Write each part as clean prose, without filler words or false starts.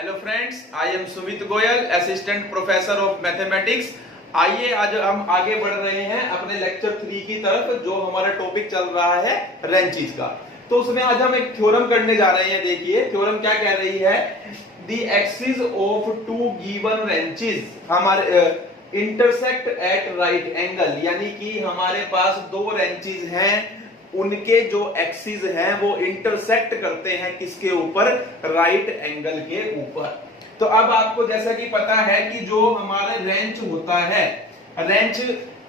Hello friends, I am Sumit Goyal, assistant professor of mathematics. आइए आज हम आगे बढ़ रहे हैं अपने लेक्चर 3 की तरफ, जो हमारा टॉपिक चल रहा है रेंचेस का। तो उसमें आज हम एक थ्योरम करने जा रहे हैं। देखिए थ्योरम क्या कह रही है, the axis of two given wrenches हमारे इंटरसेक्ट एट राइट एंगल, यानी कि हमारे पास दो रेंचेस हैं, उनके जो एक्सिस हैं वो इंटरसेक्ट करते हैं किसके ऊपर, राइट एंगल के ऊपर। तो अब आपको जैसा कि पता है कि जो हमारा रेंच होता है, रेंच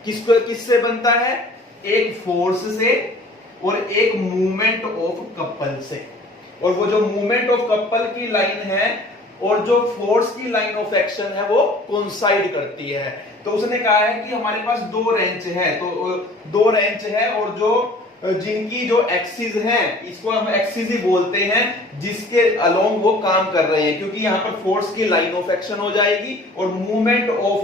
किससे बनता है, एक फोर्स से और एक मूवमेंट ऑफ कपल से। और वो जो मूवमेंट ऑफ कपल की लाइन है और जो फोर्स की लाइन ऑफ एक्शन है वो कोइंसाइड करती है। तो उसने कहा है कि हमारे पास दो रेंच है, तो दो रेंच है और जो जिनकी जो एक्सिस हैं, इसको हम एक्सिस ही बोलते हैं, जिसके अलोंग वो काम कर रहे हैं, क्योंकि यहाँ पर फोर्स की लाइन ऑफ एक्शन हो जाएगी और मूवमेंट ऑफ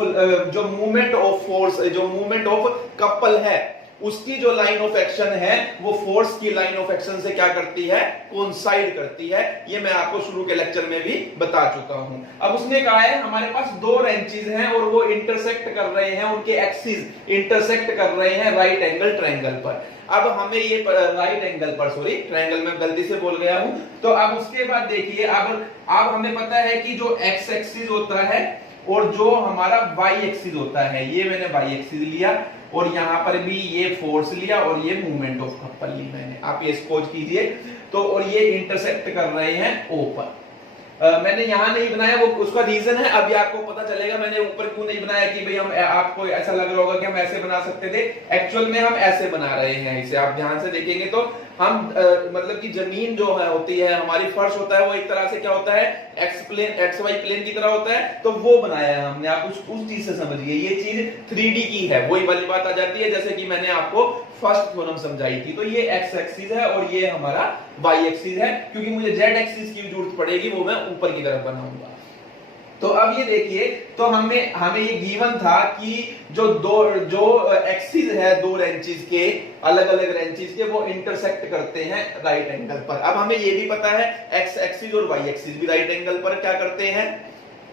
फोर्स, जो मूवमेंट ऑफ कपल है, उसकी जो लाइन ऑफ एक्शन है वो फोर्स की लाइन ऑफ एक्शन से क्या करती है, कोइंसाइड करती है। ये मैं आपको शुरू के लेक्चर में भी बता चुका हूं। अब उसने कहा है हमारे पास दो रेंचेस हैं और वो इंटरसेक्ट कर रहे हैं, उनके एक्सिस इंटरसेक्ट कर रहे हैं राइट एंगल ट्रायंगल पर। अब हमें ये राइट एंगल पर, सॉरी ट्रायंगल में गलती से बोल गया हूं। तो अब उसके बाद देखिए, अब हमें पता है कि जो एक्स एक्सिस होता है और जो हमारा वाई एक्सिस होता है, ये मैंने वाई एक्सिस लिया और यहां पर भी ये फोर्स लिया और ये मूवमेंट ऑफ कपल ली मैंने। आप ये खोज कीजिए। तो और ये इंटरसेक्ट कर रहे हैं ओ पर। मैंने यहां नहीं बनाया, वो उसका रीजन है, अभी आपको पता चलेगा मैंने ऊपर क्यों नहीं बनाया। कि भाई हम, आपको ऐसा लग रहा होगा कि हम ऐसे बना सकते थे, एक्चुअल में हम ऐसे बना रहे हैं इसे। आप ध्यान से देखेंगे तो हम मतलब कि जमीन जो है होती है, हमारी फर्श होता है, वो एक तरह से क्या होता है, एक्स वाई प्लेन की तरह होता है। तो वो बनाया है हमने, आप उस चीज से समझिए। ये चीज 3D की है, वही वाली बात आ जाती है जैसे कि मैंने आपको फर्स्ट थ्योरम समझाई थी। तो ये एक्स एक्सिस है और ये हमारा वाई एक्सिस है, क्योंकि मुझे जेड एक्सिस की जरूरत पड़ेगी, वो मैं ऊपर की तरफ बनाऊंगा। तो अब ये देखिए, तो हमें ये गिवन था कि जो एक्सिस है दो रेंचेस के, अलग अलग रेंचेस के, वो इंटरसेक्ट करते हैं राइट एंगल पर। अब हमें ये भी पता है एक्स एक्सिस और वाई एक्सिस भी राइट एंगल पर क्या करते हैं,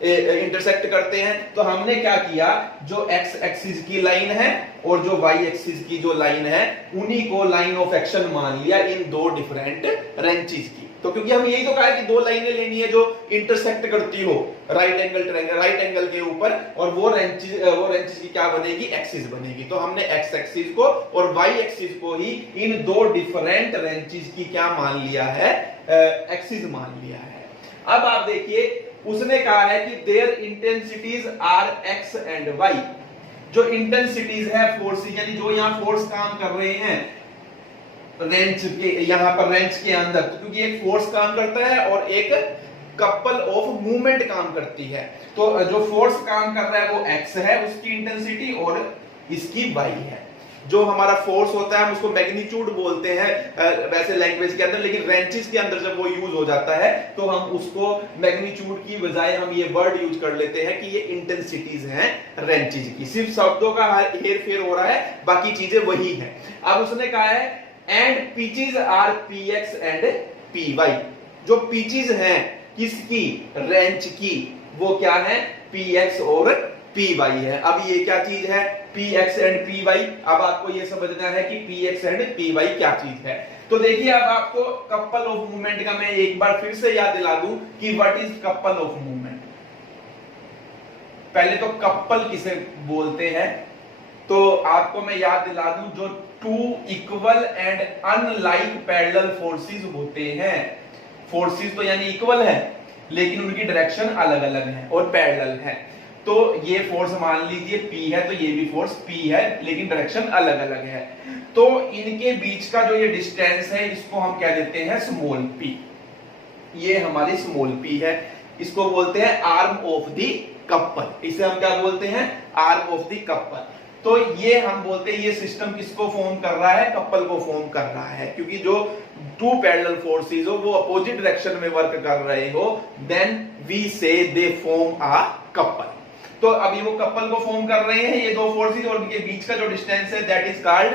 इंटरसेक्ट करते हैं। तो हमने क्या किया, जो एक्स एक्सिस की लाइन है और जो वाई एक्सिस की जो लाइन है, उन्हीं को लाइन ऑफ एक्शन मान लिया इन दो डिफरेंट रेंचेस की। तो क्योंकि हम यही तो कहा है कि दो लाइनें लेनी है जो इंटरसेक्ट करती हो right angle triangle, right angle के ऊपर, और वो रेंचेस की क्या बनेगी, एक्सिस बनेगी। तो हमने एक्स एक्सिस को और वाई एक्सिस को ही इन दो डिफरेंट रेंचेस की क्या मान लिया है, एक्सिस मान लिया है। अब आप देखिए, उसने कहा है कि their intensities are x and y. जो इंटेंसिटीज है फोर्स, यानी जो यहां फोर्स काम कर रहे हैं रेंच के, यहां पर रेंच के अंदर, तो क्योंकि एक फोर्स काम करता है और एक कपल ऑफ मूवमेंट काम करती है। तो जो फोर्स काम कर रहा है वो एक्स है, उसकी इंटेंसिटी, और इसकी वाई है। जो हमारा फोर्स होता है हम उसको मैग्नीट्यूड बोलते हैं वैसे लैंग्वेज के अंदर, लेकिन रेंचेस के अंदर जब वो यूज हो जाता है तो हम उसको मैग्नीट्यूड की बजाय हम ये वर्ड यूज कर लेते हैं कि ये इंटेंसिटीज हैं रेंचेस की। सिर्फ शब्दों का हेर फेर हो रहा है, बाकी चीजें वही है। अब उसने कहा है and pitches are p x and p y. जो पिचेस हैं किसकी, रेंच की, वो क्या है, पी एक्स और पी वाई है। अब ये क्या चीज है, p x and p y. अब आपको ये समझना है कि p x and p y क्या चीज है। तो देखिए, अब आपको कपल ऑफ मूवमेंट का मैं एक बार फिर से याद दिला दूं कि what is couple of movement. पहले तो कपल किसे बोलते हैं, तो आपको मैं याद दिला दूं, जो two equal and unlike parallel forces होते हैं। फोर्सेस तो यानी इक्वल है, लेकिन उनकी डायरेक्शन अलग अलग है और पैरेलल है। तो ये फोर्स मान लीजिए P है, तो ये भी फोर्स P है, लेकिन डायरेक्शन अलग अलग है। तो इनके बीच का जो ये डिस्टेंस है, इसको हम क्या देते हैं, स्मॉल p। ये हमारी स्मॉल p है, इसको बोलते हैं आर्म ऑफ द कपल। इसे हम क्या बोलते हैं, आर्म ऑफ द कपल। तो ये हम बोलते हैं ये सिस्टम किसको फॉर्म कर रहा है, कपल को फॉर्म कर रहा है, क्योंकि जो टू पैरेलल फोर्सेस हो वो अपोजिट डायरेक्शन में वर्क कर रहे हो, देन वी से दे फॉर्म अ कपल। तो अभी वो कपल को फॉर्म कर रहे हैं ये दो फोर्सेस, और उनके बीच का जो डिस्टेंस है दैट इज कॉल्ड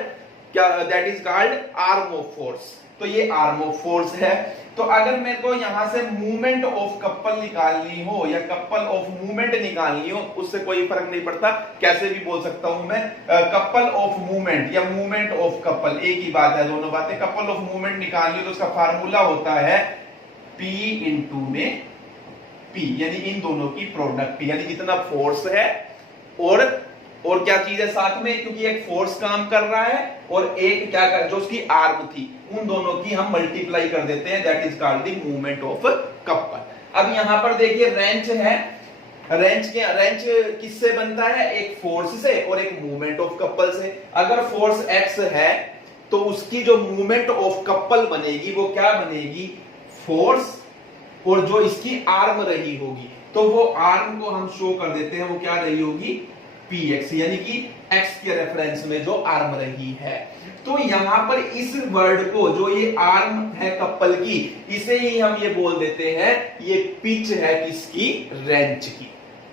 क्या, that is called arm of force. तो ये आर्म ऑफ फोर्स है। तो अगर मेरे को यहां से मूवमेंट ऑफ कपल निकालनी हो या कपल ऑफ मूवमेंट निकालनी हो, उससे कोई फर्क नहीं पड़ता, कैसे भी बोल सकता हूं मैं, कपल ऑफ मूवमेंट या मूवमेंट ऑफ कपल एक ही बात है, दोनों बातें। कपल ऑफ मूवमेंट निकालनी हो तो उसका फार्मूला होता है P इंटू में P, यानी इन दोनों की प्रोडक्ट, यानी जितना फोर्स है और क्या चीज है साथ में, क्योंकि एक फोर्स काम कर रहा है और एक क्या कर, जो उसकी आर्म थी, उन दोनों की हम मल्टीप्लाई कर देते हैं, that is called the movement of couple. अब यहां पर देखिए रेंच है, रेंच किससे बनता है, एक फोर्स से और एक मूवमेंट ऑफ कपल से। अगर फोर्स एक्स है तो उसकी जो मूवमेंट ऑफ कपल बनेगी वो क्या बनेगी, फोर्स, और जो इसकी आर्म रही होगी तो वो आर्म को हम शो कर देते हैं, वो क्या रही होगी, px, यानी कि x के रेफरेंस में जो आर्म रही है। तो यहां पर इस वर्ड को, जो ये आर्म है कपल की, इसे ही हम ये बोल देते हैं ये पिच है किसकी, रेंच की।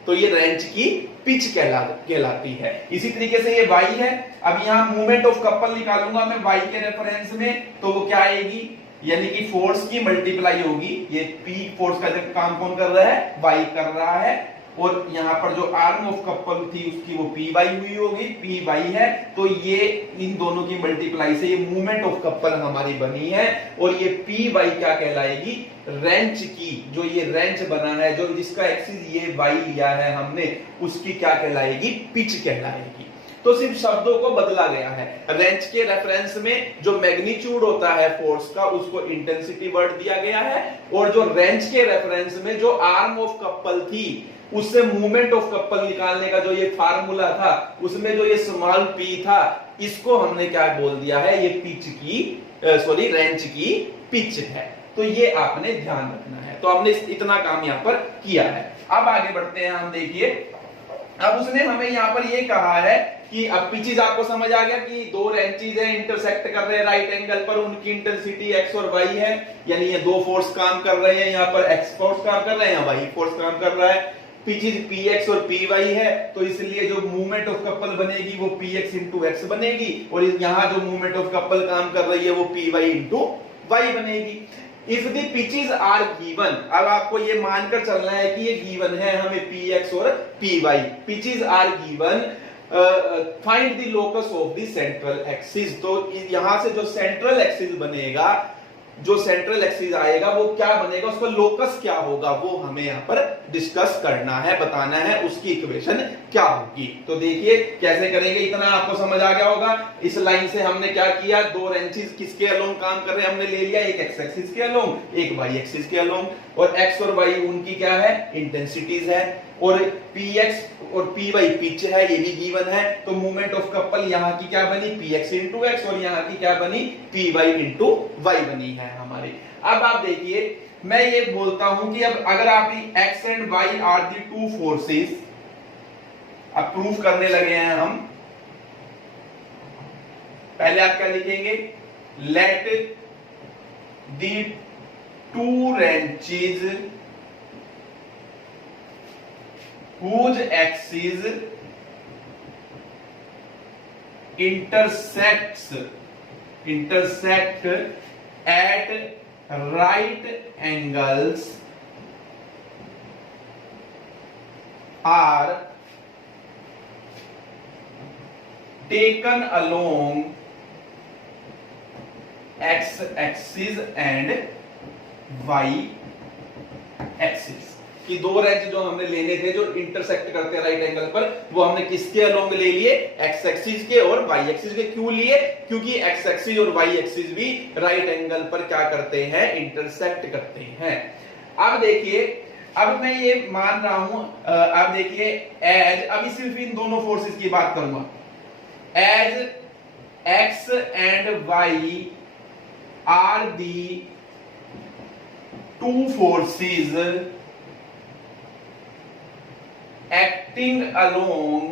तो ये रेंच की पिच कहलाती है। इसी तरीके से ये y है। अब यहां मूवमेंट ऑफ कपल निकालूंगा मैं y के रेफरेंस में, तो वो क्या आएगी, यानी कि फोर्स की मल्टीप्लाई होगी। ये P फोर्स का जब काम कौन कर रहा है, y कर रहा है, और यहां पर जो आर्म ऑफ कपल थी उसकी वो Py हुई होगी, Py है। तो ये इन दोनों की मल्टीप्लाई से ये मूवमेंट ऑफ कपल हमारी बनी है, और ये Py क्या कहलाएगी, रेंच की, जो ये रेंच बना है, जो जिसका एक्सिस ये y लिया है हमने, उसकी क्या कहलाएगी, पिच कहलाएगी। तो सिर्फ शब्दों को बदला गया है। रेंच के रेफरेंस में जो मैग्नीट्यूड होता है फोर्स का, उसको इंटेंसिटी वर्ड दिया गया है, और जो रेंच के रेफरेंस में जो आर्म ऑफ कपल थी, उससे मूवमेंट ऑफ कपल निकालने का जो ये फार्मूला था, उसमें जो ये स्मॉल p था, इसको हमने क्या बोल दिया है, ये पिच की, सॉरी रेंच की पिच है। तो ये आपने ध्यान रखना है। तो हमने इतना काम यहां पर किया है। अब आगे बढ़ते हैं हम, देखिए अब उसने हमें यहां पर ये कहा है कि अब पिचेस आपको समझ आ गया कि दो रेंचेस हैं, इंटरसेक्ट कर रहे हैं राइट एंगल पर, उनकी इंटेंसिटी x और y है, यानी ये दो फोर्स काम कर रहे हैं, यहाँ पर x फोर्स काम कर रहे हैं, यहाँ y फोर्स काम कर रहा है। पिचेस px और py है, तो इसलिए जो मूवमेंट ऑफ कपल बनेगी वो px इंटू x बनेगी, और यहाँ जो मूवमेंट ऑफ कपल काम कर रही है वो py इंटू y बनेगी। If the pitches are given, अब आपको ये मानकर चलना है कि ये गिवन है हमें px और py, pitches are given, find the locus of the central axis. तो यहां से जो सेंट्रल एक्सिस बनेगा, जो सेंट्रल एक्सिस आएगा वो क्या बनेगा, उसका लोकस क्या होगा, वो हमें यहाँ पर डिस्कस करना है, बताना है उसकी इक्वेशन क्या होगी। तो देखिए कैसे करेंगे, इतना आपको समझ आ गया होगा। इस लाइन से हमने क्या किया, दो रेंचेस किसके अलोंग काम कर रहे हैं हमने ले लिया, एक एक्स एक्सिस के अलोंग, एक वाई एक्सिस के अलोंग, और एक्स और वाई उनकी क्या है, इंटेंसिटीज है, और px और py पिच है, ये भी गिवन है। तो मूवमेंट ऑफ कपल यहाँ की क्या बनी, px इंटू एक्स, और यहाँ की क्या बनी, py इंटू y बनी है हमारी। अब आप देखिए, मैं ये बोलता हूं कि अब अगर आप x and y are the two forces, अब प्रूफ करने लगे हैं हम। पहले आप क्या लिखेंगे, let the two wrenches whose axis intersect at right angles are taken along x axis and y axis। कि दो रेंच जो हमने लेने थे जो इंटरसेक्ट करते हैं राइट एंगल पर, वो हमने किसके अलोंग ले लिए, एक्स एक्सिस के और वाई एक्सिस के। क्यों लिए, क्योंकि एक्स एक्सिस और वाई एक्सिस भी राइट एंगल पर क्या करते हैं, इंटरसेक्ट करते हैं। अब देखिए, अब मैं ये मान रहा हूं, अब देखिए एज, अभी सिर्फ इन दोनों फोर्सेस की बात करूंगा, as x and y are the two forces acting along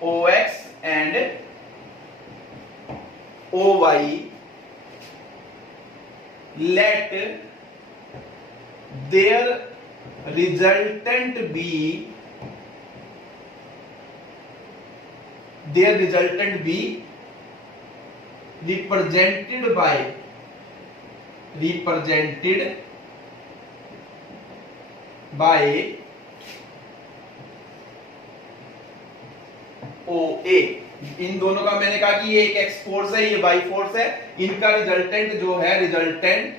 OX and OY, let their resultant be their resultant be represented by OA। इन दोनों का मैंने कहा कि ये एक एक्स फोर्स है, ये वाई फोर्स है, इनका रिजल्टेंट जो है रिजल्टेंट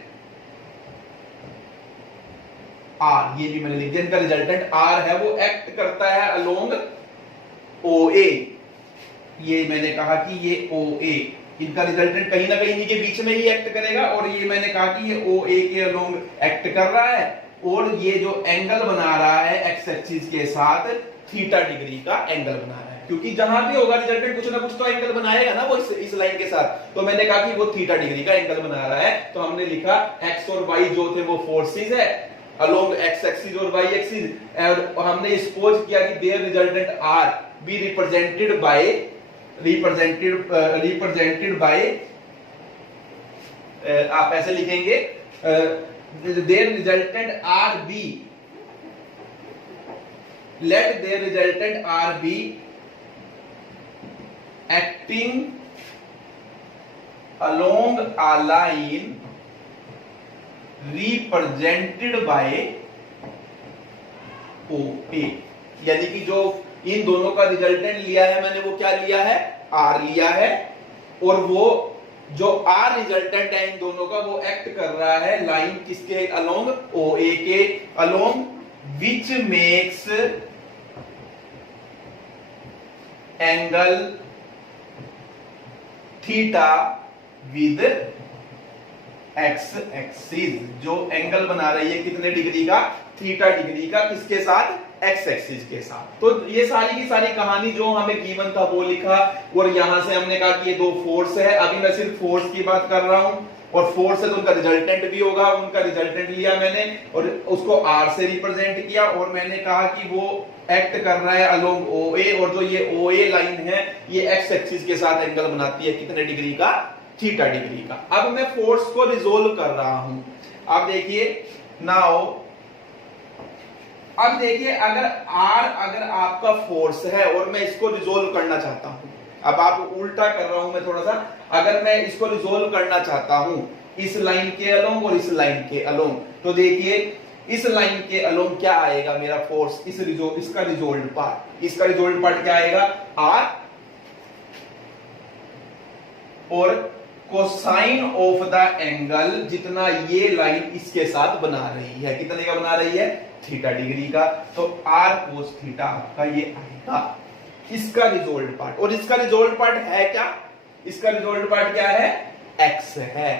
आर, ये भी मैंने लिख दिया, इनका रिजल्टेंट आर है, वो एक्ट करता है अलोंग OA। ये मैंने कहा कि ये OA, इनका रिजल्टेंट कहीं ना कहीं इनके बीच में ही एक्ट करेगा, और ये मैंने कहा कि ये OA के अलोंग एक्ट कर रहा है, और ये जो एंगल बना रहा है एक्स एक्सिस के साथ थीटा डिग्री का एंगल बना रहा है, क्योंकि जहां भी होगा रिजल्टेंट कुछ ना कुछ तो एंगल बनाएगा ना वो इस लाइन के साथ। तो मैंने कहा कि वो थीटा डिग्री का एंगल बना रहा है, तो हमने लिखा एक्स और वाई जो थे वो फोर्सेस है अलोंग एक्स एक्सिस और वाई एक्सिस, और हमने सपोज किया कि their resultant R be represented by आप ऐसे लिखेंगे their resultant R be, let their resultant R be acting along a line represented by OA। यानी कि जो इन दोनों का रिजल्टेंट लिया है मैंने, वो क्या लिया है, R लिया है, और वो जो R रिजल्टेंट है इन दोनों का वो एक्ट कर रहा है लाइन किसके अलोंग, OA के along, which makes angle theta with x axis, जो एंगल बना रही है कितने डिग्री का, थीटा डिग्री का, किसके साथ, एक्स एक्सिस के साथ। तो ये सारी की सारी कहानी जो हमें गिवन था वो लिखा, और यहां से हमने कहा कि ये दो फोर्स है, अभी मैं सिर्फ फोर्स की बात कर रहा हूं, और फोर्स है तो उनका रिजल्टेंट भी होगा, उनका रिजल्टेंट लिया मैंने और उसको आर से रिप्रेजेंट किया, और मैंने कहा कि वो एक्ट कर रहा है अलोंग OA, और जो ये OA लाइन है ये एक्स एक्सिस के साथ एंगल बनाती है कितने डिग्री का, थीटा डिग्री का। अब मैं फोर्स को रिजोल्व कर रहा हूं, अब देखिए नाउ, अब देखिए अगर अगर आपका फोर्स है और मैं इसको रिजोल्व करना चाहता हूं, अब आप उल्टा कर रहा हूं मैं थोड़ा सा, अगर मैं इसको रिजोल्व करना चाहता हूं इस लाइन के अलोंग और इस लाइन के अलोंग, तो देखिए इस लाइन के अलोंग क्या आएगा मेरा फोर्स, इसका रिजोल्व पार्ट, इसका रिजोल्व पार्ट क्या आएगा, आर, और कोसाइन ऑफ द एंगल जितना ये लाइन इसके साथ बना रही है, कितने का बना रही है, थीटा डिग्री का, तो आर कोस थीटा आपका ये आएगा इसका रिजोल्व पार्ट। और इसका रिजोल्व पार्ट है क्या, इसका रिजोल्व पार्ट क्या है, एक्स है,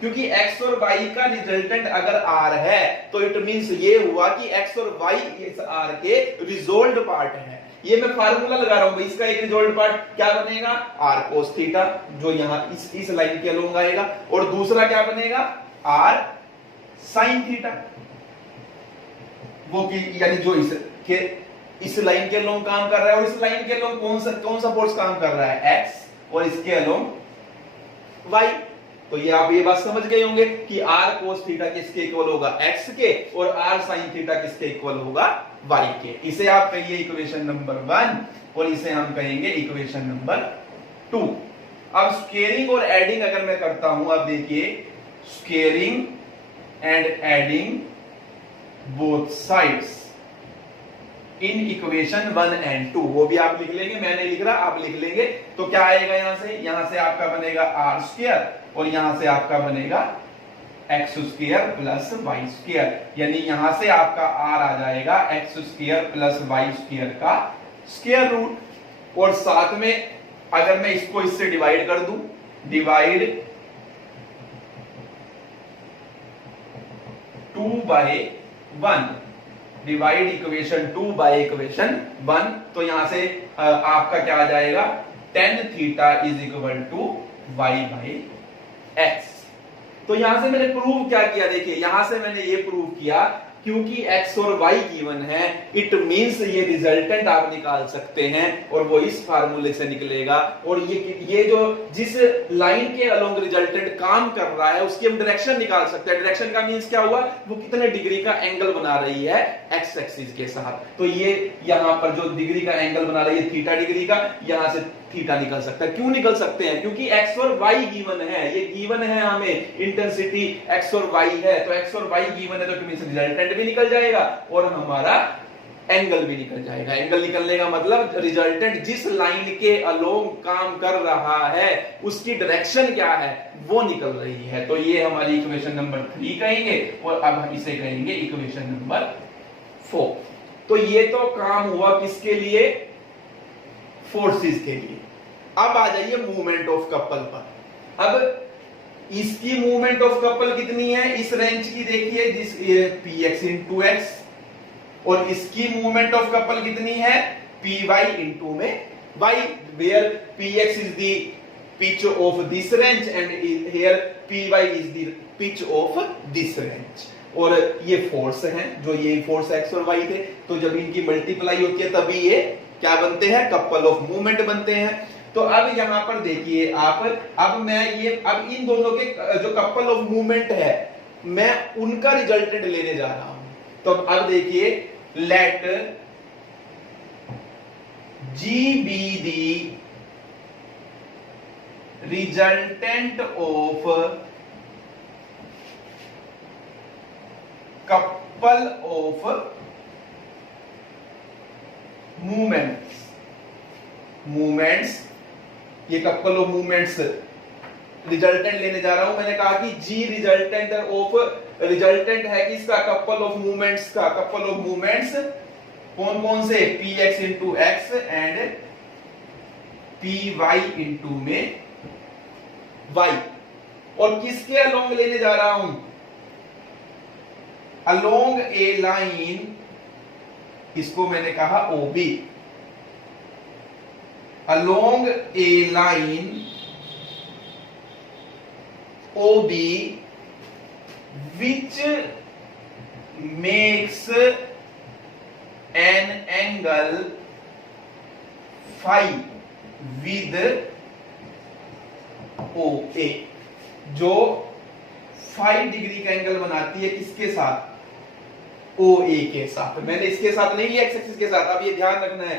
क्योंकि एक्स और वाई का रिजल्टेंट अगर आर है तो इट मींस ये हुआ कि एक्स और वाई इस आर के रिजोल्व पार्ट है। ये मैं फार्मूला लगा रहा हूं भाई, इसका एक रिजोल्व पार्ट क्या बनेगा, आर कोस थीटा, जो यहां इस लाइन के अलोंग आएगा, और दूसरा क्या बनेगा, आर साइन थीटा, वो कि यानी जो इस लाइन के अलोंग काम कर रहा है, और इस लाइन के अलोंग कौन सा फोर्स काम कर रहा है, एक्स, और इसके अलोंग वाई। तो ये आप ये बात समझ गए होंगे कि आर कोस थीटा किसके इक्वल होगा, एक्स के, और आर साइन थीटा किसके इक्वल होगा, वाई के। इसे आप कहिए इक्वेशन नंबर 1, और इसे हम कहेंगे इक्वेशन नंबर 2। अब स्केयरिंग और एडिंग अगर मैं करता हूं, अब देखिए squaring and adding both sides in equation 1 and 2, वो भी आप लिख लेंगे, मैं नहीं लिख रहा, आप लिख लेंगे। तो क्या आएगा यहां से आपका बनेगा आर स्क्वायर, और यहां से आपका बनेगा x square plus y square, यानी यहां से आपका आर आ जाएगा x square plus y square का स्क्वायर रूट, और साथ में अगर मैं इसको इससे डिवाइड कर दूं, divide 2/1, divide equation 2 by equation 1, तो यहां से आपका क्या आ जाएगा, tan theta is equal to y by x. तो यहां से मैंने प्रूव क्या किया, देखिए यहां से मैंने ये प्रूव किया क्योंकि x और y गिवन है, इट मींस ये रिजल्टेंट आप निकाल सकते हैं, और वो इस फार्मूले से निकलेगा। और ये जो जिस लाइन के अलोंग रिजल्टेंट काम कर रहा है उसकी हम डायरेक्शन निकाल सकते हैं। डायरेक्शन का मींस क्या हुआ, वो कितने डिग्री का एंगल बना रही है x एक्सिस के साथ। तो ये यहां पर जो डिग्री का एंगल बना रही है थीटा डिग्री का, यहां से थीटा निकल सकता है। क्यों निकल सकते हैं? क्योंकि एक्स और वाई गिवन है, ये गिवन है हमें, इंटेंसिटी एक्स और वाई है, तो एक्स और वाई गिवन है, तो रिजल्टेंट भी निकल जाएगा और हमारा एंगल भी निकल जाएगा। एंगल निकलने का मतलब रिजल्टेंट जिस लाइन के अलोंग काम कर रहा है उसकी डायरेक्शन क्या है वो निकल रही है। तो ये हमारी इक्वेशन नंबर 3 कहेंगे और अब हम इसे कहेंगे इक्वेशन नंबर 4। तो ये तो काम हुआ किसके लिए? फोर्सेस के लिए। अब आ जाइए मूवमेंट ऑफ कपल पर। अब इसकी मूवमेंट ऑफ कपल कितनी है इस रेंज की? देखिए जिस px इंटू एक्स, और इसकी मूवमेंट ऑफ कपल कितनी है? py इंटू में y, where px is the pitch of this wrench and here py is the pitch of this wrench. और ये फोर्स है, जो ये फोर्स x और y थे, तो जब इनकी मल्टीप्लाई होती है तभी ये क्या बनते हैं? कपल ऑफ मूवमेंट बनते हैं। तो अब यहां पर देखिए आप, अब मैं ये अब इन दोनों के जो कपल ऑफ मूवमेंट है मैं उनका रिजल्टेंट लेने जा रहा हूं। तो अब देखिए, let G be the resultant of couple of movements, ये कपल ऑफ मूवमेंट्स रिजल्टेंट लेने जा रहा हूं। मैंने कहा कि G रिजल्टेंट है किसका? कपल ऑफ मूवमेंट्स का। कपल ऑफ मूवमेंट्स कौन कौन से? px into x and py into में y। और किसके अलोंग लेने जा रहा हूं? अलोंग ए लाइन, इसको मैंने कहा OB, along A line OB which makes an angle phi with OA, जो 5 डिग्री का एंगल बनाती है किसके साथ? OA के साथ। मैंने इसके साथ नहीं लिया, एक्स एक्सिस के साथ। अब ये ध्यान रखना है,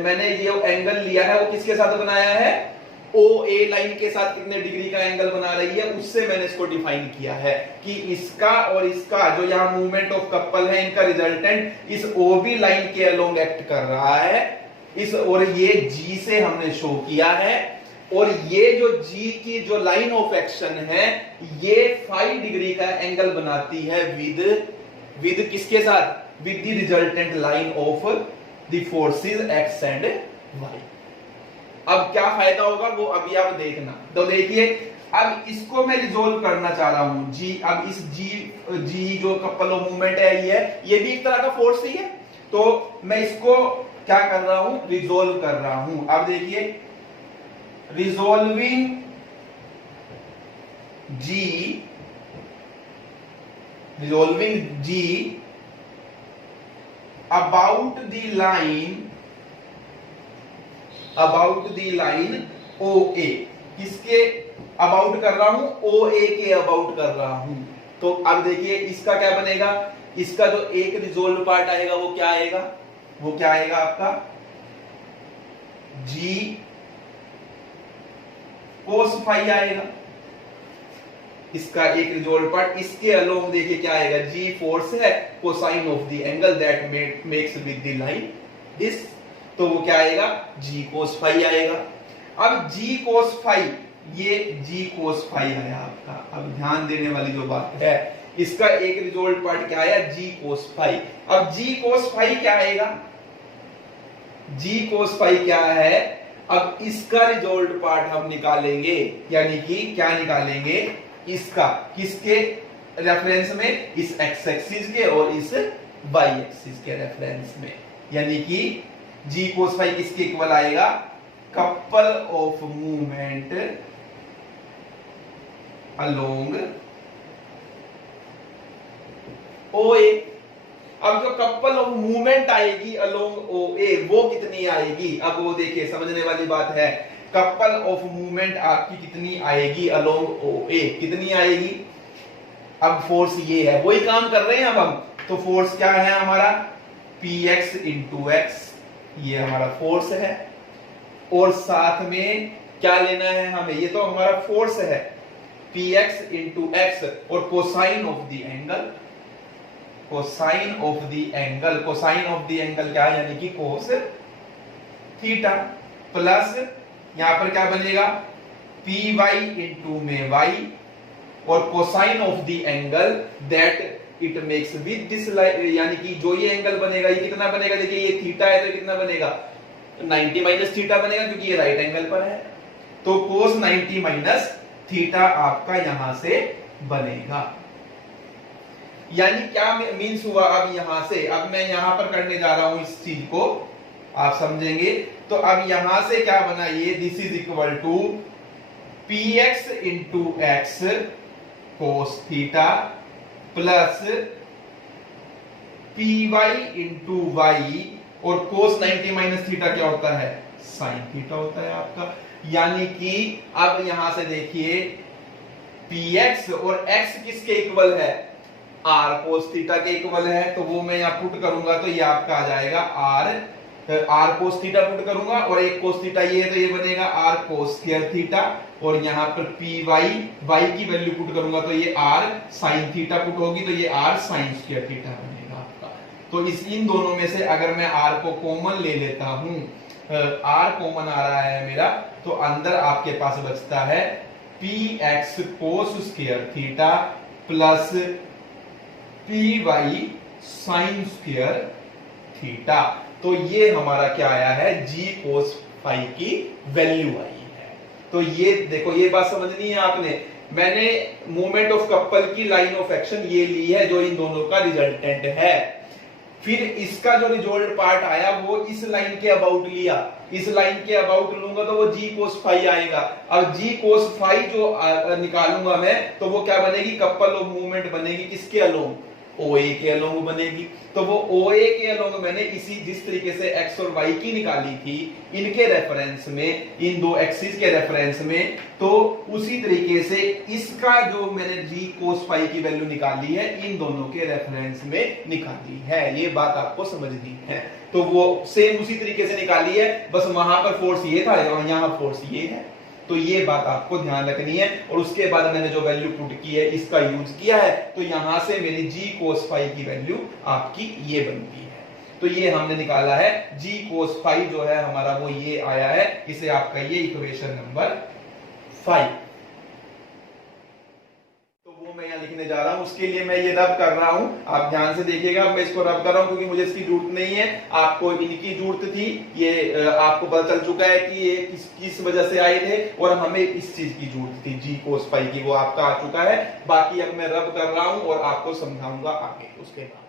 मैंने ये एंगल लिया है वो किसके साथ बनाया है? OA लाइन के साथ कितने डिग्री का एंगल बना रही है उससे मैंने इसको डिफाइन किया है कि इसका और इसका जो यहां मूवमेंट ऑफ कपल है इनका रिजल्टेंट इस OB लाइन के अलोंग एक्ट कर रहा है इस, और ये G से हमने शो किया है। और ये जो G की जो लाइन ऑफ एक्शन है ये 5 डिग्री का एंगल बनाती है विद किसके साथ? With the resultant line of the forces x and y। अब क्या फायदा होगा वो अभी आप देखना। तो देखिए, अब इसको मैं रिजोल्व करना चाह रहा हूं G। अब इस G जो कपल ऑफ मूवमेंट है ये भी एक तरह का फोर्स ही है, तो मैं इसको क्या कर रहा हूं? रिजोल्व कर रहा हूं। अब देखिए, resolving G about the line OA, किसके अबाउट कर रहा हूं? OA के अबाउट कर रहा हूं। तो अब देखिए इसका क्या बनेगा? इसका जो एक रिजोल्व पार्ट आएगा वो क्या आएगा? वो क्या आएगा आपका? G cos phi आएगा। इसका एक रिजोल्व पार्ट, इसके अलोंग देखिए क्या आएगा? G फोर्स है, cosine of the angle that makes with the line this, तो वो क्या आएगा? G cos phi आएगा। अब G cos phi, ये G cos phi है आपका। अब ध्यान देने वाली जो बात है, इसका एक रिजोल्व पार्ट क्या आया? G cos phi। अब G cos phi क्या आएगा? G cos phi क्या है? अब इसका रिजोल्व पार्ट हम निकालेंगे, यानी कि क्या निकालेंगे? इसका किसके रेफरेंस में? इस एक्स एक्सिस के और इस वाई एक्सिस के रेफरेंस में, यानी कि G cos phi किसके इक्वल आएगा? Couple of movement along OA। अब जो कपल ऑफ मूवमेंट आएगी अलोंग OA वो कितनी आएगी? अब वो देखिए, समझने वाली बात है। कपल ऑफ मूवमेंट आपकी कितनी आएगी अलोंग OA? कितनी आएगी? अब फोर्स ये है, वही काम कर रहे हैं अब हम। तो फोर्स क्या है हमारा? px इंटू एक्स, ये हमारा फोर्स है। और साथ में क्या लेना है हमें, ये तो हमारा फोर्स है px इंटू एक्स, और cosine of the angle, cosine of the angle, cosine of the angle क्या है, यानी कि कोस थीटा, प्लस यहां पर क्या बनेगा py इंटू में y, और cosine of the angle that it makes with this line, यानी कि जो ये एंगल बनेगा ये कितना बनेगा, देखिए ये थीटा है तो कितना बनेगा 90 माइनस थीटा बनेगा, क्योंकि ये राइट एंगल पर है, तो कोस 90 माइनस थीटा आपका यहां से बनेगा। यानी क्या मीन्स हुआ, अब यहां से, अब मैं यहां पर करने जा रहा हूं इस चीज को, आप समझेंगे। तो अब यहां से क्या बना, ये this is equal to px into x cos theta plus py into y, और कोस 90 माइनस थीटा क्या होता है, साइन थीटा होता है आपका। यानी कि अब यहां से देखिए px और x किसके इक्वल है, r कोस थीटा के इक्वल है, तो वो मैं यहां पुट करूंगा तो ये आपका आ जाएगा r कोस थीटा पुट करूंगा, और एक कोस थीटा ये है तो ये बनेगा r कोस स्क्वायर थीटा, और यहां पर py y की वैल्यू पुट करूंगा तो ये r sin थीटा पुट होगी, तो ये r sin स्क्वायर थीटा बनेगा आपका। तो इन दोनों में से अगर मैं r को कॉमन ले लेता हूं, r कॉमन आ रहा है मेरा, तो अंदर आपके पास बचता है px cos square theta plus py sin square theta. तो ये हमारा क्या आया है, g cos फाई की वैल्यू आई है। तो ये देखो, ये बात समझनी है आपने, मैंने मोमेंट ऑफ कपल की लाइन ऑफ एक्शन ये ली है जो इन दोनों का रिजल्टेंट है, फिर इसका जो रिजल्ट पार्ट आया वो इस लाइन के अबाउट लिया, इस लाइन के अबाउट लूंगा तो वो g cos फाई आएगा। अब g cos फाई जो निकालूंगा मैं, तो वो क्या बनेगी, कपल ऑफ मूवमेंट बनेगी, किसके अलोंग, OA के अलोंग बनेगी। तो वो OA के अलोंग मैंने इसी जिस तरीके से x और y की निकाली थी इनके रेफरेंस में, इन दो एक्सिस के रेफरेंस में, तो उसी तरीके से इसका जो मैंने g cos फाई की वैल्यू निकाली है इन दोनों के रेफरेंस में निकाली है। ये बात आपको समझनी है। तो वो सेम उसी तरीके से निकाली है, बस वहां पर फोर्स ये था और यहां फोर्स ये है। तो ये बात आपको ध्यान रखनी है। और उसके बाद मैंने जो वैल्यू पुट की है इसका यूज किया है, तो यहां से मेरी g cos फाई की वैल्यू आपकी ये बनती है। तो ये हमने निकाला है, g cos फाई जो है हमारा वो ये आया है, इसे आपका ये इक्वेशन नंबर 5। मैं यहाँ लिखने जा रहा हूं, उसके लिए मैं ये रब कर रहा हूं, आप ध्यान से देखिएगा। मैं इसको रब कर रहा हूं क्योंकि मुझे इसकी जरूरत नहीं है, आपको इनकी जरूरत थी। ये आपको पता चल चुका है कि ये किस वजह से आए थे, और हमें इस चीज की जरूरत थी g cos फाई की, वो आपका आ चुका है। बाकी अब मैं रब कर रहा हूं और आपको समझाऊंगा आगे उसके बाद।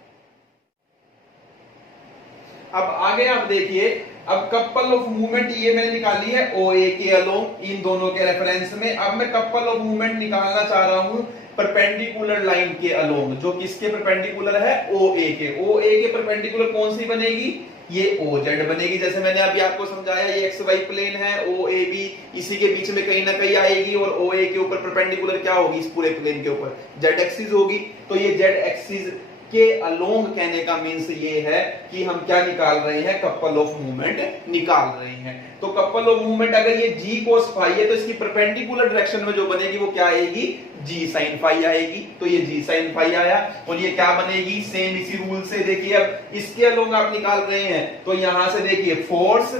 अब आगे आप देखिए, अब कपल ऑफ मूवमेंट ये मैंने निकाली है OA के अलोंग, इन दोनों के रेफरेंस में। अब मैं कपल ऑफ मूवमेंट निकालना चाह रहा हूं परपेंडिकुलर लाइन के अलोंग, जो किसके परपेंडिकुलर है, OA के। OA के परपेंडिकुलर कौन सी बनेगी, ये OZ बनेगी। जैसे मैंने अभी आपको समझाया, ये XY प्लेन है, OAB इसी के बीच में कहीं ना कहीं आएगी, और OA के ऊपर परपेंडिकुलर क्या होगी, इस पूरे प्लेन के ऊपर Z एक्सिस होगी। तो ये Z एक्सिस के अलोंग कहने का मीन्स ये है कि हम क्या निकाल रहे हैं, कपल ऑफ मूवमेंट निकाल रहे हैं। तो कपल ऑफ मूवमेंट अगर ये g cos फाई है तो इसकी परपेंडिकुलर डायरेक्शन में जो बनेगी वो क्या आएगी, g sin फाई आएगी। तो ये g sin फाई आया, और ये क्या बनेगी, सेम इसी रूल से देखिए। अब इसके अलोंग आप निकाल रहे हैं तो यहां से देखिए फोर्स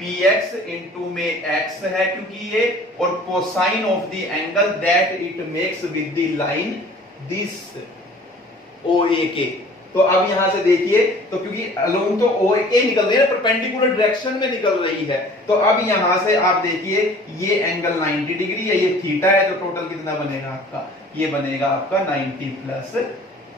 px इंटू में x है क्योंकि ये, और cosine of the angle that it makes with the line this OA के। तो अब यहां से देखिए, तो क्योंकि अलोंग तो OA निकल रही है, परपेंडिकुलर डायरेक्शन में निकल रही है, तो अब यहां से आप देखिए ये एंगल 90 डिग्री है, ये थीटा है, तो टोटल कितना बनेगा आपका, ये बनेगा आपका 90 प्लस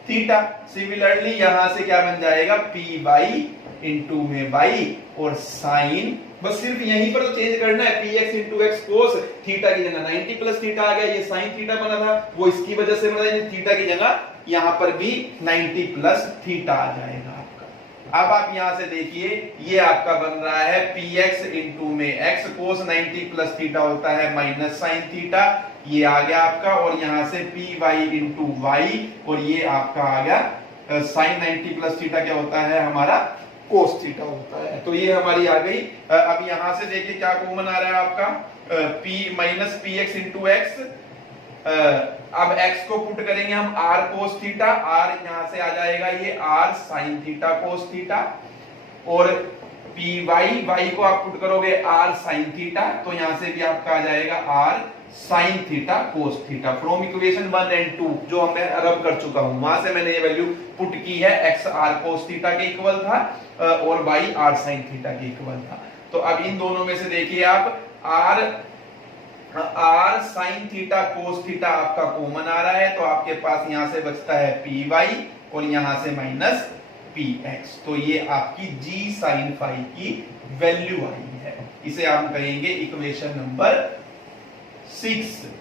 थीटा। सिमिलरली यहां से क्या बन जाएगा, पी बाई इंटू में बाई और साइन, बस सिर्फ यहीं पर तो चेंज करना है, px into x cos theta की जगह 90 प्लस थीटा आ गया, ये साइन थीटा बना था वो इसकी वजह से बना, थीटा की जगह यहां पर भी 90 प्लस थीटा आ जाएगा आपका। अब आप यहां से देखिए, ये आपका बन रहा है px इंटू में x कोस 90 प्लस थीटा होता है माइनस साइन थीटा, ये आ गया आपका, और यहां से py इंटू वाई, और ये आपका आ गया साइन 90 प्लस थीटा क्या होता है हमारा कोस थीटा होता है। तो ये हमारी आ गई। अब यहां से देखिए क्या कॉमन आ रहा है आपका, p minus p x into x. अब x को पुट करेंगे हम r कोस थीटा, r यहां से आ जाएगा ये r sign theta cos theta, और पी y को आप पुट करोगे r साइन थीटा, तो यहां से भी आपका आ जाएगा r sign theta cos theta from equation 1 and 2 जो मैं रब कर चुका हूं, वहां से मैंने ये वैल्यू पुट की है। x r कोस थीटा के इक्वल था और y r साइन थीटा के इक्वल था। तो अब इन दोनों में से देखिए आप r sign theta cos theta आपका कॉमन आ रहा है, तो आपके पास यहां से बचता है पी वाई और यहां से माइनस पी एक्स। तो ये आपकी g साइन फाई की वैल्यू आई है। इसे हम कहेंगे इक्वेशन नंबर 6।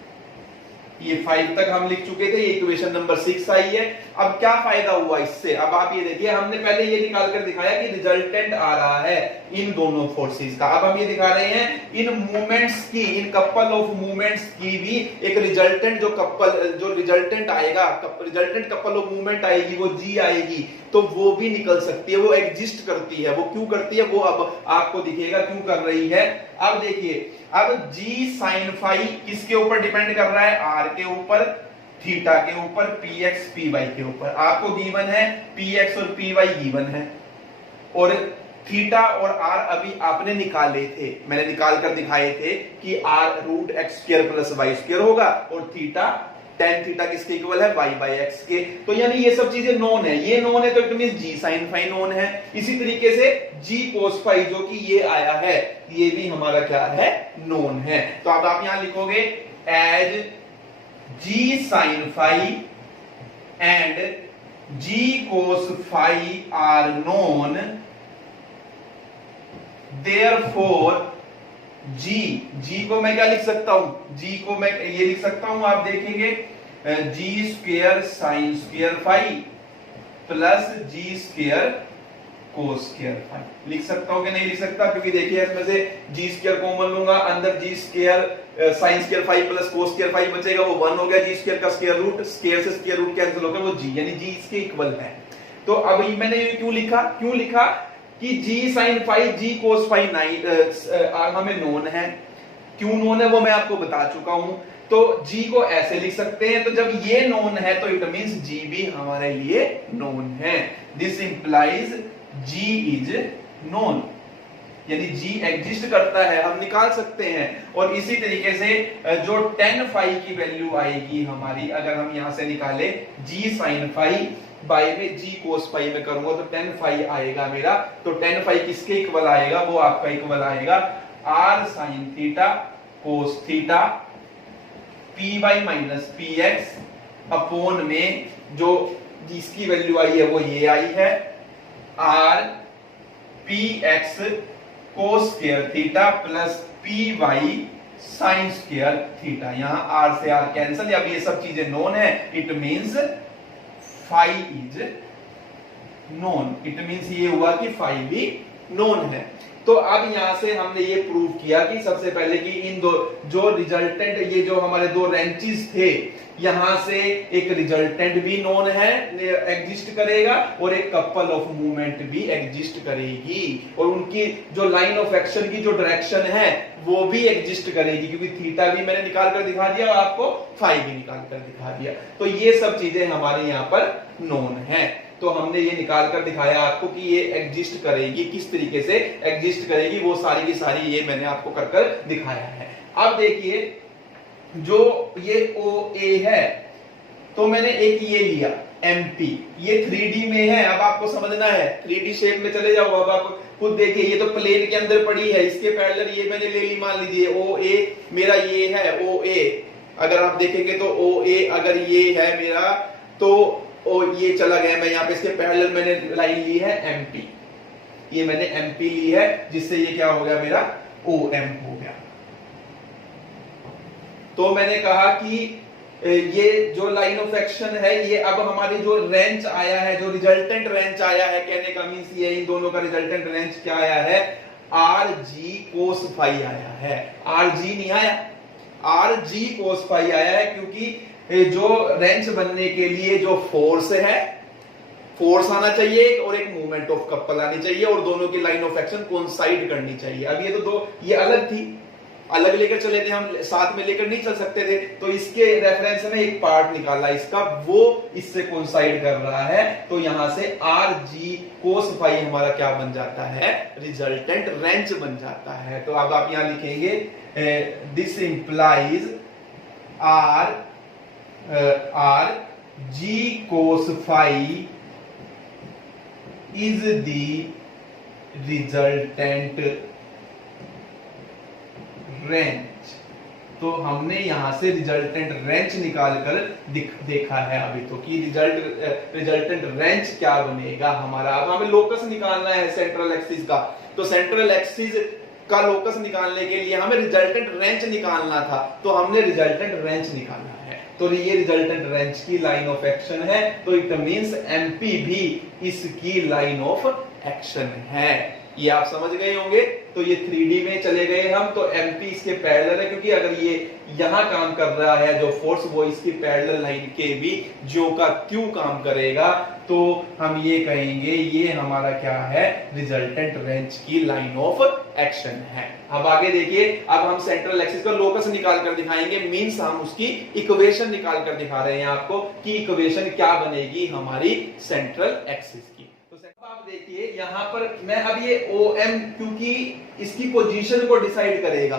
ये 5 तक हम लिख चुके थे, ये इक्वेशन नंबर 6 आई है। अब क्या फायदा हुआ इससे, अब आप ये देखिए, हमने पहले ये निकाल कर दिखाया कि रिजल्टेंट आ रहा है इन दोनों फोर्सेस का। अब हम ये दिखा रहे हैं इन मूवमेंट्स की, इन कपल ऑफ मूवमेंट्स की भी एक रिजल्टेंट जो रिजल्टेंट आएगा, रिजल्टेंट कपल ऑफ मूवमेंट आएगी, वो जी आएगी, तो वो भी निकल सकती है, वो एग्जिस्ट करती है। वो क्यों करती है वो अब आपको दिखेगा क्यों कर रही है। अब देखिए, अब g sin फाई किसके ऊपर डिपेंड कर रहा है, r के ऊपर, थीटा के ऊपर, px py के ऊपर। आपको गिवन है px और py गिवन है, और थीटा और r अभी आपने निकाले थे, मैंने निकाल कर दिखाए थे कि r root x square plus y square होगा, और थीटा tan थीटा किसके इक्वल है, y बाई एक्स के। तो यानी ये सब चीजें नोन है, ये नोन है तो it means g sin phi known है। इसी तरीके से g cos फाई जो कि ये आया है, ये भी हमारा क्या है, नोन है। तो अब आप यहां लिखोगे as g sin phi and g cos phi are known, therefore g को मैं क्या लिख सकता हूं, g को मैं ये लिख सकता हूं, आप देखेंगे g square sine square phi plus g square cos square phi. लिख सकता हूं कि नहीं लिख सकता, क्योंकि देखिए इसमें से g स्क्वायर कॉमन लूंगा, अंदर g square sine square phi plus cos square phi बचेगा, वो 1 हो गया, g स्क्वायर का स्क्वायर रूट, स्क्वायर से स्क्वायर रूट कैंसिल हो गया, वो g, यानी g इसके इक्वल है। तो अब मैंने ये क्यों लिखा कि g sin phi g cos phi हमें नोन है। क्यों नोन है वो मैं आपको बता चुका हूं। तो g को ऐसे लिख सकते हैं, तो जब ये नोन है तो इट मींस g भी हमारे लिए नोन है। This implies g is known, यानी g एग्जिस्ट करता है, हम निकाल सकते हैं। और इसी तरीके से जो tan फाई की वैल्यू आएगी हमारी, अगर हम यहां से निकाले g sin फाई बाय में g cos फाई में करूंगा तो tan फाई आएगा मेरा। तो tan फाई किसके इक्वल आएगा, वो आपका इक्वल आएगा r sin theta cos theta py minus px upon में जो जिसकी वैल्यू आई है वो ये आई है r px cos square theta plus py sin square theta. यहां r से r कैंसिल, अब ये सब चीजें नोन है, it means phi is known, it means ये हुआ कि फाई भी नोन है। तो अब यहां से हमने ये प्रूव किया कि सबसे पहले कि इन दो जो रिजल्टेंट, ये जो हमारे दो रेंचेस थे, यहां से एक रिजल्टेंट भी नोन है, एग्जिस्ट करेगा, और एक कपल ऑफ मूवमेंट भी एग्जिस्ट करेगी, और उनकी जो लाइन ऑफ एक्शन की जो डायरेक्शन है वो भी एग्जिस्ट करेगी, क्योंकि थीटा भी मैंने निकाल कर दिखा दिया और आपको फाई भी निकाल कर दिखा दिया। तो ये सब चीजें हमारे यहाँ पर नोन है। तो हमने ये निकाल कर दिखाया आपको कि ये एग्जिस्ट करेगी, किस तरीके से एग्जिस्ट करेगी, वो सारी की सारी ये मैंने आपको कर कर दिखाया है। अब देखिए, जो ये OA है, तो मैंने एक ये लिया MP, ये 3D में है, अब आपको समझना है, 3D शेप में चले जाओ। अब आप खुद देखिए, ये तो प्लेन के अंदर पड़ी है, इसके पैरेलल ये मैंने ले ली, मान लीजिए OA मेरा ये है OA। अगर आप देखेंगे तो OA अगर ये है मेरा, तो ये चला गया, मैं यहाँ पे इसके पैरेलल मैंने लाइन ली है MP, ये मैंने MP ली है, जिससे ये क्या हो गया मेरा OM हो गया। तो मैंने कहा कि ये जो लाइन ऑफ एक्शन है, ये अब हमारी जो रेंज आया है, जो रिजल्टेंट रेंज आया है, कहने का मींस ये इन दोनों का रिजल्टेंट रेंज क्या आया है, RG cos फाई आया है। RG नहीं आया, RG cos फाई आया है, क्योंकि जो रेंज बनने के लिए जो फोर्स है फोर्स आना चाहिए और एक मूवमेंट ऑफ कपल आनी चाहिए और दोनों की लाइन ऑफ एक्शन कोइंसाइड करनी चाहिए। अब ये तो दो ये अलग थी, अलग लेकर चले थे हम, साथ में लेकर नहीं चल सकते थे, तो इसके रेफरेंस में एक पार्ट निकाला इसका, वो इससे कोइंसाइड कर रहा है, तो यहां से आर जी कोस फाई हमारा क्या बन जाता है, रिजल्टेंट रेंच बन जाता है। तो अब आप यहां लिखेंगे this implies R G cos phi is the resultant wrench. तो हमने यहां से रिजल्टेंट रेंच निकालकर देखा है अभी तो कि रिजल्टेंट रेंच क्या बनेगा हमारा। अब हमें लोकस निकालना है सेंट्रल एक्सिस का, तो सेंट्रल एक्सिस का लोकस निकालने के लिए हमें रिजल्टेंट रेंच निकालना था, तो हमने रिजल्टेंट रेंच निकाला है। तो ये रिजल्टेंट रेंच की लाइन ऑफ एक्शन है, तो इट मींस एमपी भी इसकी लाइन ऑफ एक्शन है। ये आप समझ गए होंगे। तो ये 3D में चले गए हम, तो एमपी इसके पैरेलल है, क्योंकि अगर ये यहां काम कर रहा है जो फोर्स, वो इसकी पैरेलल लाइन के भी ज्यों का त्यों काम करेगा, तो हम ये कहेंगे ये हमारा क्या है, रिजल्टेंट रेंच की लाइन ऑफ एक्शन है। अब आगे देखिए, अब हम सेंट्रल एक्सिस का लोकस निकाल कर दिखाएंगे, मींस हम उसकी इक्वेशन निकाल कर दिखा रहे हैं आपको कि इक्वेशन क्या बनेगी हमारी सेंट्रल एक्सिस की। आप देखिए यहां पर मैं अब ये OM, क्योंकि इसकी पोजीशन को डिसाइड करेगा,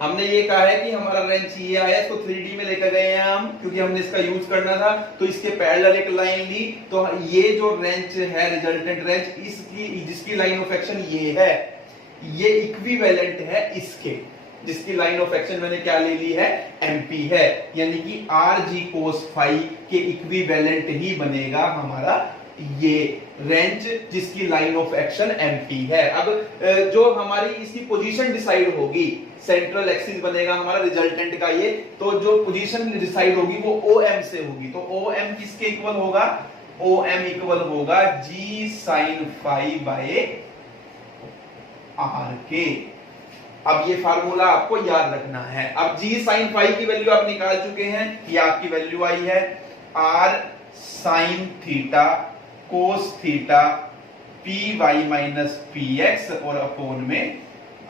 हमने ये कहा है कि हमारा रेंच ये आया, इसको 3D में लेकर गए हैं हम, क्योंकि हमने इसका यूज करना था, तो इसके पैरेलल एक लाइन ली, तो ये जो रेंच है रिजल्टेंट रेंच, इसकी जिसकी लाइन ऑफ एक्शन ये है, ये इक्विवेलेंट है इसके, जिसकी लाइन ऑफ एक्शन मैंने क्या ले ली है, MP है, यानी कि RG cos फाई के इक्विवेलेंट ही बनेगा हमारा ये रेंच जिसकी लाइन ऑफ एक्शन MP है। अब जो हमारी इसकी पोजीशन डिसाइड होगी, सेंट्रल एक्सिस बनेगा हमारा रिजल्टेंट का ये, तो जो पोजीशन डिसाइड होगी वो OM से होगी, तो OM किसके इक्वल होगा, OM इक्वल होगा G sin phi by R के। अब ये फार्मूला आपको याद रखना है। अब G sin फाई की वैल्यू आप निकाल चुके हैं, ये आपकी वैल्यू आई है, R sin theta cos theta p y minus p x और अपोन में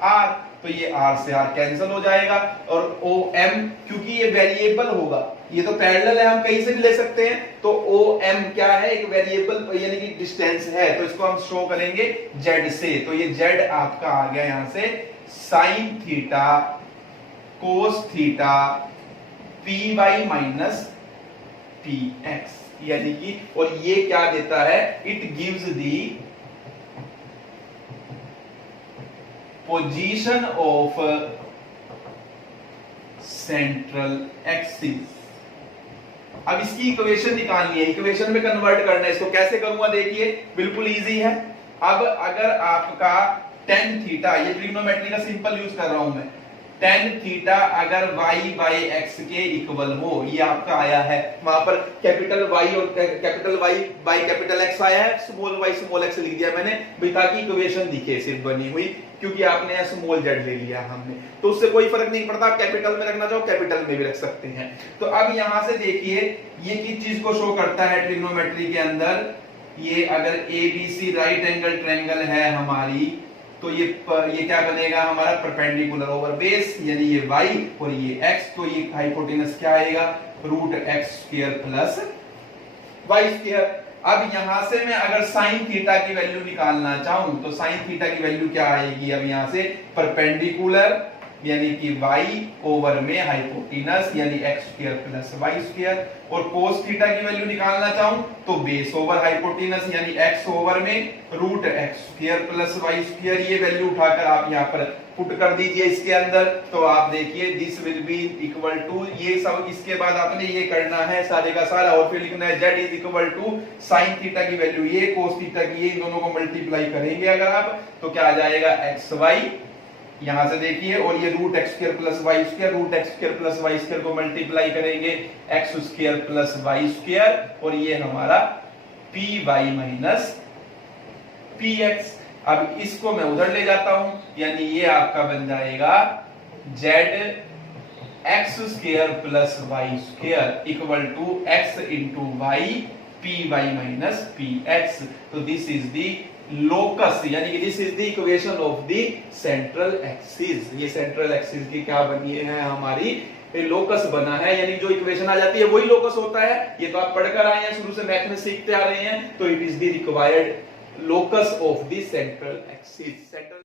आर, तो ये आर से आर कैंसिल हो जाएगा, और ओ एम क्योंकि ये वेरिएबल होगा, ये तो पैरेलल है, हम कहीं से भी ले सकते हैं, तो ओ एम क्या है, एक वेरिएबल यानी कि डिस्टेंस है, तो इसको हम शो करेंगे जेड से, तो ये जेड आपका आ गया यहां से sine theta cos theta p y minus p x, यानी कि, और ये क्या देता है, it gives the position of central axis. अब इसकी इक्वेशन निकालनी है, इक्वेशन में कन्वर्ट करना है, इसको कैसे करूंगा देखिए, बिल्कुल इजी है। अब अगर आपका tan थीटा, ये ट्रिग्नोमेट्री का सिंपल यूज कर रहा हूं मैं, tan थीटा अगर y बाई x के इक्वल हो, ये आपका आया है, वहां पर कैपिटल Y और capital Y by capital X आया है, स्मॉल y स्मॉल x लिख दिया मैंने, ताकि इक्वेशन दिखे सिर्फ बनी हुई, क्योंकि आपने स्मॉल z ले लिया हमने, तो उससे कोई फर्क नहीं पड़ता, कैपिटल में रखना चाहो कैपिटल में भी रख सकते हैं। तो अब यहां से देखिए ये किस चीज को शो करता है ट्रिग्नोमेट्री के अंदर, ये अगर ABC राइट एंगल ट्रायंगल है हमारी, तो ये क्या बनेगा हमारा, परपेंडिकुलर ओवर बेस, यानी ये y और ये x, तो ये हाइपोटेनस क्या आएगा, root x square plus y square. अब यहां से मैं अगर साइन थीटा की वैल्यू निकालना चाहूं, तो साइन थीटा की वैल्यू क्या आएगी, अब यहां से परपेंडिकुलर यानी कि y ओवर में हाइपोटेनस यानी x square plus y square, और कोस थीटा की वैल्यू निकालना चाहूं तो बेस ओवर हाइपोटेनस यानी x ओवर में root x square plus y square. ये वैल्यू उठाकर आप यहां पर पुट कर दीजिए इसके अंदर, तो आप देखिए this will be equal to, ये सब इसके बाद आपने ये करना है सारे का सारा, और फिर लिखना है z is equal to sine theta की वैल्यू ये, कोस थीटा की ये, इन दोनों को मल्टीप्लाई करेंगे अगर आप, तो क्या आ जाएगा xy, यहां से देखिए, और ये root x square plus y square, root x square plus y square को मल्टीप्लाई करेंगे x square plus y square, और ये हमारा p y minus p x. अब इसको मैं उधर ले जाता हूं, यानी ये आपका बन जाएगा z x square plus y square equal to x into y py minus px। तो दिस इज दी लोकस, यानी कि this is the equation of the central axis. ये सेंट्रल एक्सिस की क्या बनी है हमारी, लोकस बना है, यानी जो इक्वेशन आ जाती है वही लोकस होता है। ये तो आप पढ़कर आए हैं, शुरू से मैथ में सीखते आ रहे हैं। तो it is the required locus of the central axis.